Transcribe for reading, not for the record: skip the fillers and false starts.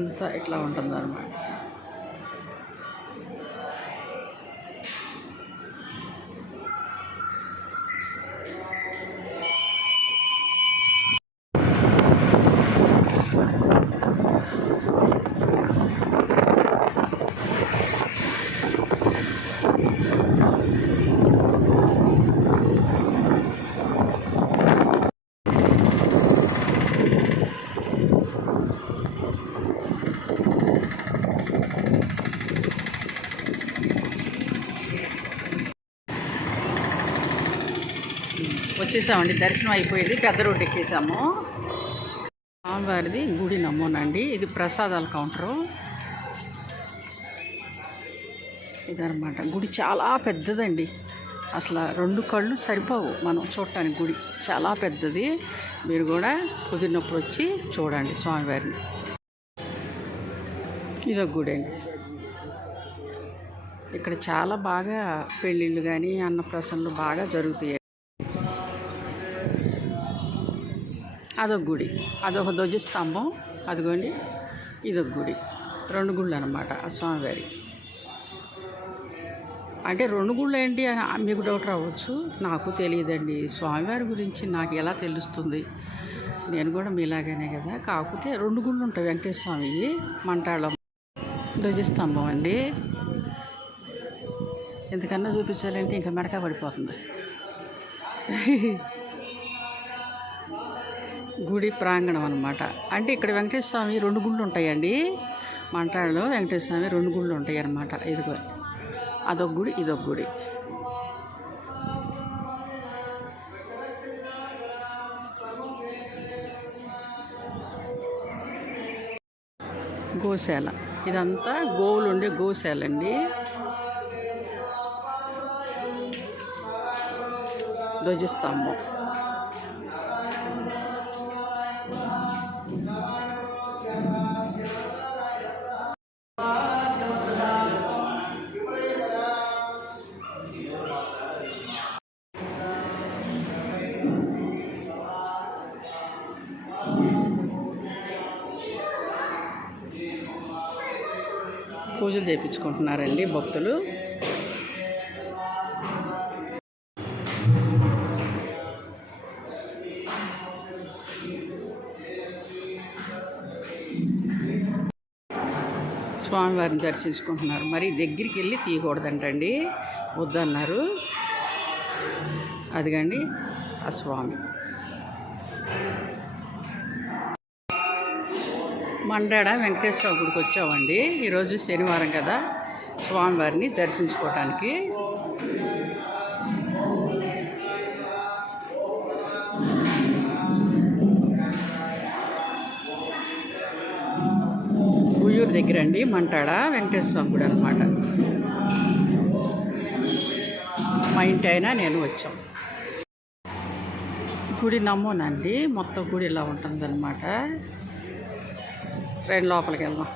అంతా ఇట్లా ఉంటుందన్నమాట. వచ్చేసామండి, దర్శనం అయిపోయింది. పెద్ద రోడ్డు ఎక్కేసాము. స్వామివారిది గుడి నమోనండి. ఇది ప్రసాదాల కౌంటరు ఇదనమాట. గుడి చాలా పెద్దదండి, అసలు 2 కళ్ళు సరిపోవు మనం చూడటానికి. గుడి చాలా పెద్దది. మీరు కూడా కుదిరినప్పుడు వచ్చి చూడండి స్వామివారిని. ఇదొక గుడి అండి. ఇక్కడ చాలా బాగా పెళ్ళిళ్ళు కానీ అన్నప్రాసనలు బాగా జరుగుతాయి. అదొక గుడి, అదొక ధ్వజస్తంభం. అదిగోండి ఇదొక గుడి. 2 గుళ్ళు అనమాట ఆ స్వామివారి. అంటే 2 గుళ్ళు ఏంటి అని మీకు డౌట్ రావచ్చు. నాకు తెలియదండి స్వామివారి గురించి, నాకు ఎలా తెలుస్తుంది? నేను కూడా మీలాగానే కదా. కాకపోతే 2 గుళ్ళు ఉంటాయి. వెంకటేశ్వర స్వామి మంటాళం ధ్వజస్తంభం అండి. ఎందుకన్నా చూపించాలంటే ఇంకా మెడక పడిపోతుంది. గుడి ప్రాంగణం అనమాట. అంటే ఇక్కడ వెంకటేశ్వర స్వామి 2 గుళ్ళు ఉంటాయండి. మంటాడలో వెంకటేశ్వర స్వామి 2 గుళ్ళు ఉంటాయి అన్నమాట. ఇదిగో అదొక గుడి, ఇదొక గుడి. గోశాల, ఇదంతా గోవులు ఉండే గోశాల అండి. ధ్వజస్తంభం. పూజలు చేయించుకుంటున్నారండి భక్తులు. స్వామివారిని దర్శించుకుంటున్నారు. మరి దగ్గరికి వెళ్ళి తీయకూడదంటండి, వద్దన్నారు. అదిగండి ఆ స్వామి. మండాడ వెంకటేశ్వర గుడికి వచ్చామండి. ఈరోజు శనివారం కదా, స్వామివారిని దర్శించుకోవటానికి. గుయ్యూరు దగ్గర అండి మంటాడ వెంకటేశ్వర స్వామి గుడి అనమాట. మా ఇంటి అయినా నేను వచ్చాం. గుడి నమోనండి. మొత్తం గుడి ఇలా ఉంటుందన్నమాట. రండి లోపలికి వెళ్దాం.